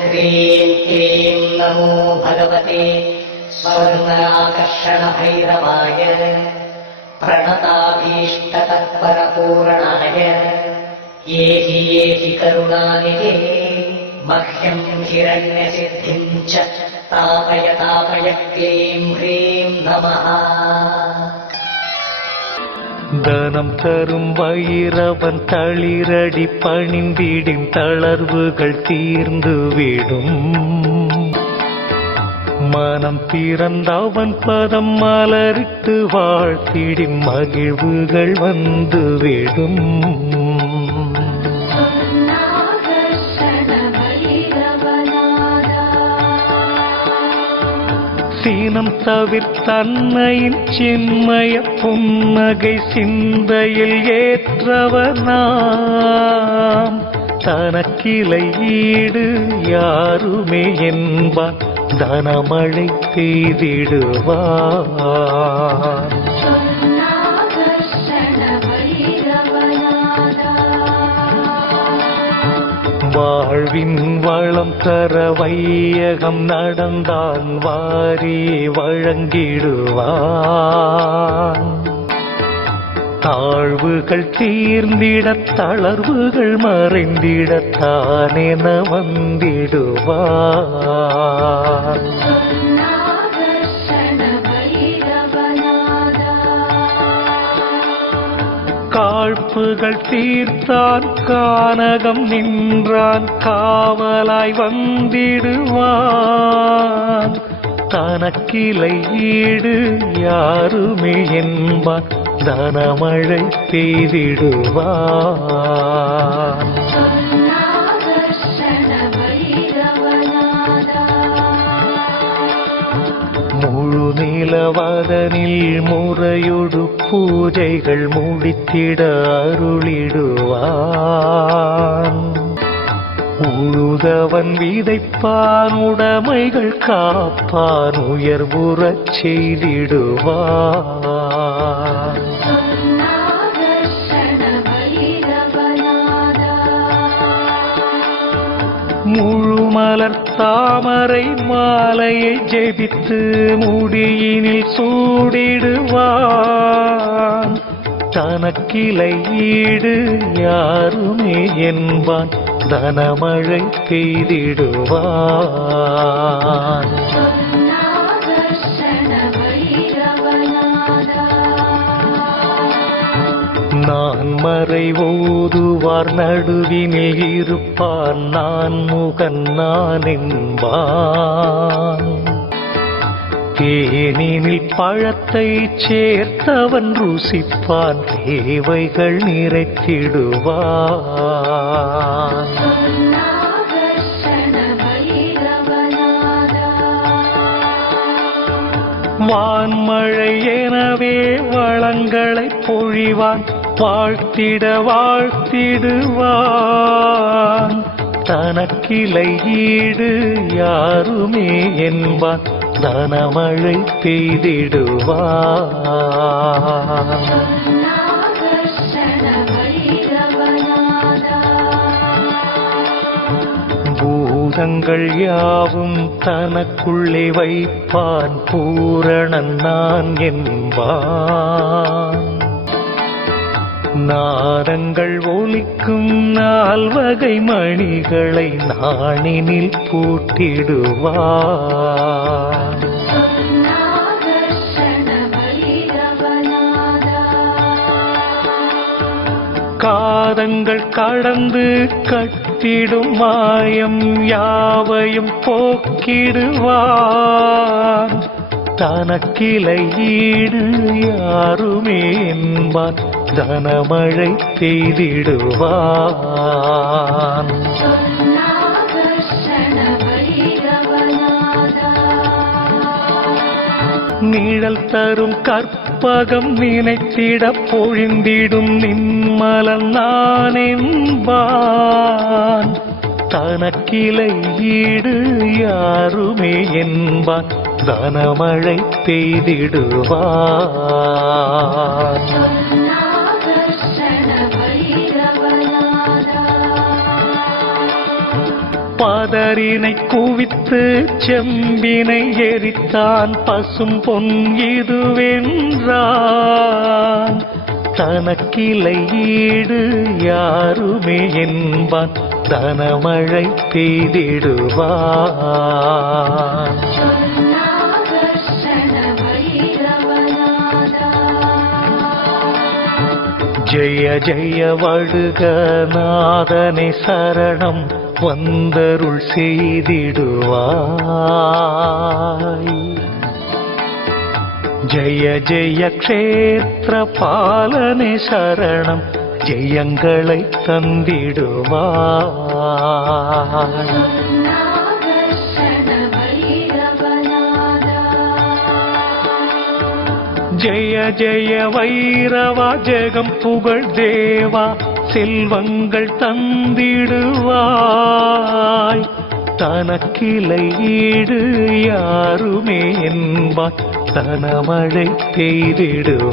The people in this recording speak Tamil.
ह्रीं क्लीं नमो भगवते स्वर्णाकर्षणभैरवाय प्रणताभीष्टतत्परपूरणाय एहि एहि करुणानिधे मह्यं हिरण्यसिद्धिं च तापय तापय क्लीं ह्रीं नमः தனம் தரும் வயிறவன் தளிரடி பணிந்திடின் தளர்வுகள் தீர்ந்துவிடும் மனம் திறந்தவன் பதம் மலரிட்டு வாழ்த்திடின் மகிழ்வுகள் வந்து சீனம் தவிர்த்தன்னையின் சின்மய புன்னகை சிந்தையில் ஏற்றவனாம். தனக்கிளை ஈடு யாருமே என்பான். தனமழை பெய்திடுவான். வாழ்வின் வளம் தர வையகம் நடந்தான் வாரி வழங்கிடுவான். தாழ்வுகள் தீர்ந்திட தளர்வுகள் மறைந்திடத்தானென வந்திடுவான். காழ்ப்புகள் தீர்த்தான் கானகம் நின்றான் காவலாய் வந்திடுவான். தனக்கிளை ஈடு யாருமே என்பான் தனமழை பெய்திடுவான். நிலவதனில் முறையொடு பூஜைகள் முடித்திட அருளிடுவான். உழுதவன் விதைப்பான் உடைமைகள் காப்பான் உயர்வுறச் செய்திடுவான். மலர் தாமரை மாலையை ஜெபித்து முடியினில் சூடிடுவான். தனக்கிளையீடு யாருமே என்பான். தனமழை பெய்திடுவான். நான் ஓதுவார் நடுவினில் இருப்பார் நான் முகன் நான் என்பான். தேனினில் பழத்தை சேர்த்தவன் ருசிப்பான். தேவைகள் நிறைத்திடுவான். வான்மழை எனவே வளங்களை பொழிவான். வாழ்த்திட வாழ்த்திடுவான். தனக்கிளை ஈடு யாருமே என்பான். தனமழை பெய்திடுவான். பூதங்கள் யாவும் தனக்குள்ளே வைப்பான். பூரணன் நான் என்பான். நாரங்கள் ஒலிக்கும் நால்வகை மணிகளை நாணினில் பூட்டிடுவான் காதங்கள் கடந்து கட்டிடும் மாயம் யாவையும் போக்கிடுவான் தனக்கிளையீடு யாருமே என்பான் தனமழை பெய்திடுவான் நீழல் தரும் கற்பகம் நினைத்திட பொழிந்திடும் நின்மலன் நான் என்பான் தனக்கிளை ஈடு யாருமே என்பான். தனமழை பெய்திடுவான் பதறினை குவித்து செம்பினை எரித்தான் பசும் பொன் இதுவென்றான் தனக்கிளை ஈடு யாருமே என்பான். தனமழை பெய்திடுவான். ஜெய ஜெய வடுக நாதனை சரணம். வந்தருள் செய்திடுவாய். ஜெய ஜெய க்ஷேத்திர பாலனை சரணம் ஜெயங்களை தந்திடுவாய். ஜெய ஜெய வைரவா ஜெகம் புகழ் தேவா. செல்வங்கள் தந்திடுவாய். தனக்கிளை ஈடு யாருமே என்பாய் தனமழை பெய்திடுவாய்